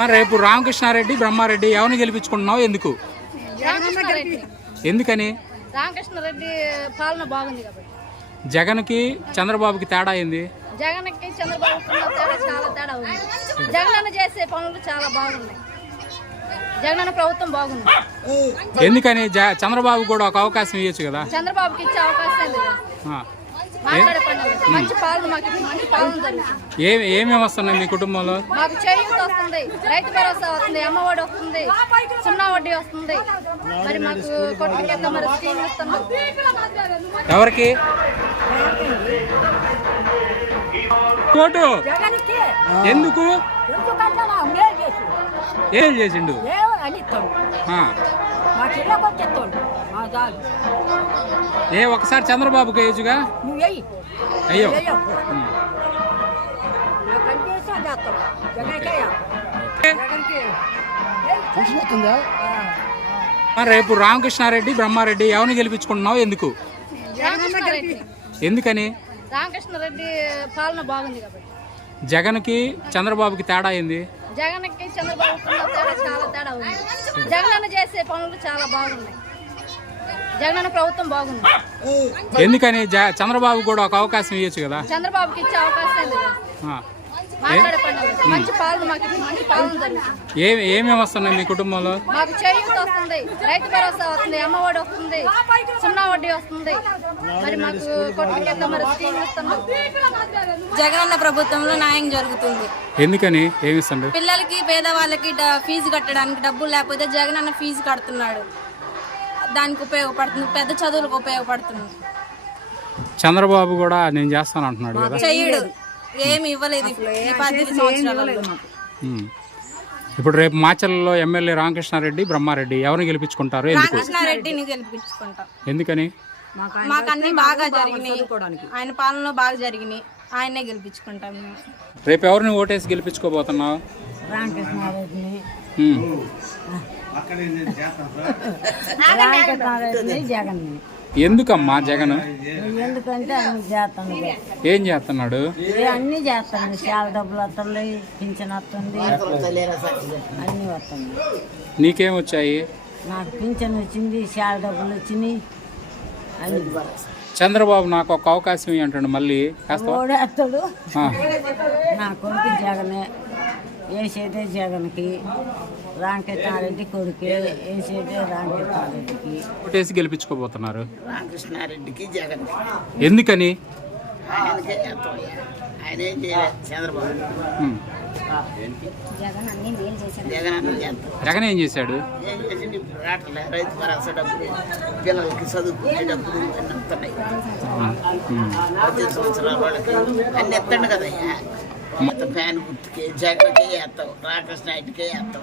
రేపు రామకృష్ణారెడ్డి బ్రహ్మారెడ్డి ఎవరిని గెలిపించుకుంటున్నావు? ఎందుకు? ఎందుకని? రామకృష్ణారెడ్డి పాలన బాగుంది కాబట్టి. జగన్కి చంద్రబాబుకి తేడా అయింది జగన్కి చంద్రబాబు చాలా తేడా ఉంది. జగనన్న చేసే పనులు చాలా బాగున్నాయి. జగనన్న ప్రభుత్వం బాగుంది. ఎందుకని? చంద్రబాబు కూడా ఒక అవకాశం ఇవ్వచ్చు కదా? చంద్రబాబుకి ఇచ్చే అవకాశం లేదు. ఆ. మాట్లాడే పని లేదు. మంచి పాలన మాకు ఇప్పుడు మంచి పాలన జరుగుతుంది ఏ ఏమేమి వస్తున్నాయి మీ కుటుంబంలో? మాకు చేయూత వస్తుంది రైతు భరోసా వస్తుంది అమ్మఒడి వస్తుంది సున్నా వడ్డీ వస్తుంది. మరి మాకు కొట్ల కింద మరి స్కీమ్ ఇస్తున్నాం. ఎవరికి? ఎందుకు? ఏం చేసిండు? ఏమో అని ఇస్తాడు ఆ. మా చిల్లకి వచ్చేస్తాడు మా చాలు ఏ ఒకసారి చంద్రబాబుకి నువ్వు వెయ్యి అయ్యో రేపు రామకృష్ణారెడ్డి బ్రహ్మారెడ్డి ఎవరిని గెలిపించుకుంటున్నావు? ఎందుకు? ఎందుకని? రామకృష్ణారెడ్డి పాలన బాగుంది కాబట్టి. జగన్కి చంద్రబాబుకి తేడా అయింది జగన్కి చంద్రబాబు తేడా చాలా తేడా ఉంది. జగనన్న చేసే పనులు చాలా బాగున్నాయి. జగనన్న ప్రభుత్వం బాగుంది. ఎందుకని? జ- చంద్రబాబు కూడా ఒక అవకాశం ఇవ్వచ్చు కదా? చంద్రబాబుకి ఇచ్చే అవకాశం లేదు. ఆ. మాట్లాడే పని లేదు. మంచి పాలన మాకు ఇప్పుడు మంచి పాలన జరుగుతుంది. ఏ ఏమేమి వస్తున్నాయి మీ కుటుంబంలో? మాకు చేయూత వస్తుంది రైతు భరోసా వస్తుంది అమ్మఒడి వస్తుంది సున్నా వడ్డీ వస్తుంది. మరి మాకు కొట్ల కింద మరి స్కీమ్ ఇస్తున్నాం. జగనన్న ప్రభుత్వంలో న్యాయం జరుగుతుంది. ఎందుకని? ఏమి ఇస్తుండ్రు? పిల్లలకి పేదవాళ్ళకి డ- ఫీజు కట్టడానికి డబ్బులు లేకపోతే జగనన్న ఫీజు కడుతున్నాడు. దానికి ఉపయోగపడుతుంది పెద్ద చదువులకు ఉపయోగపడుతుంది. చంద్రబాబు కూడా నేను చేస్తాను అంటున్నాడు కదా? చెయ్యడు ఏమి ఇవ్వలేదు ఇప్పుడు ఈ పద్దెనిమిది సంవత్సరాలలో. ఉమ్. ఇప్పుడు రేపు మాచల్లో ఎమ్మెల్యే రామకృష్ణారెడ్డి బ్రహ్మారెడ్డి ఎవరిని గెలిపించుకుంటారు? ఎందుకు? గెలిపించుకుంటాం. ఎందుకని? మాకు అన్ని బాగా జరిగినాయి. ఆయన పాలనలో బాగా జరిగినాయి. ఆయనే గెలిపించుకుంటాం మేము. రేపు ఎవరిని ఓటేసి గెలిపించుకోబోతున్నావు? ఉమ్. రామకృష్ణారెడ్డిని జగన్ ఎందుకమ్మా జగన్? ఎందుకంటే అన్ని చేస్తాను. ఏం చేస్తున్నాడు? అన్ని చేస్తాను. చాలా డబ్బులు వస్తుంది పింఛన్ వస్తుంది అన్ని వస్తుంది నీకేం వచ్చాయి? నాకు పింఛన్ వచ్చింది చాలా డబ్బులు వచ్చినాయి. అన్ని. చంద్రబాబు నాకు ఒక అవకాశం అంటాడు మళ్ళీ. ఓడేస్తాడు. నా కొడుకు జగనే. వేసేదే జగన్కి రామకృష్ణారెడ్డి కొడుకే వేసేదే రామకృష్ణారెడ్డికి ఓటేసి గెలిపించుకోబోతున్నారు. రామకృష్ణారెడ్డికి జగన్ ఎందుకని? ఆయనకే ఆయన చంద్రబాబు. జగన్ ఏం చేశాడు? రైతు భరోసా డబ్బులు పిల్లలకి చదువుకునే డబ్బులు అన్నీ వస్తున్నాయి సంవత్సరాల వాళ్ళకి అన్ని ఎత్తండి కదయ్యా. మొత్తం ఫ్యాన్ గుర్తుకి జగన్కే వేస్తాం రామకృష్ణ రెడ్డికే వేస్తాం.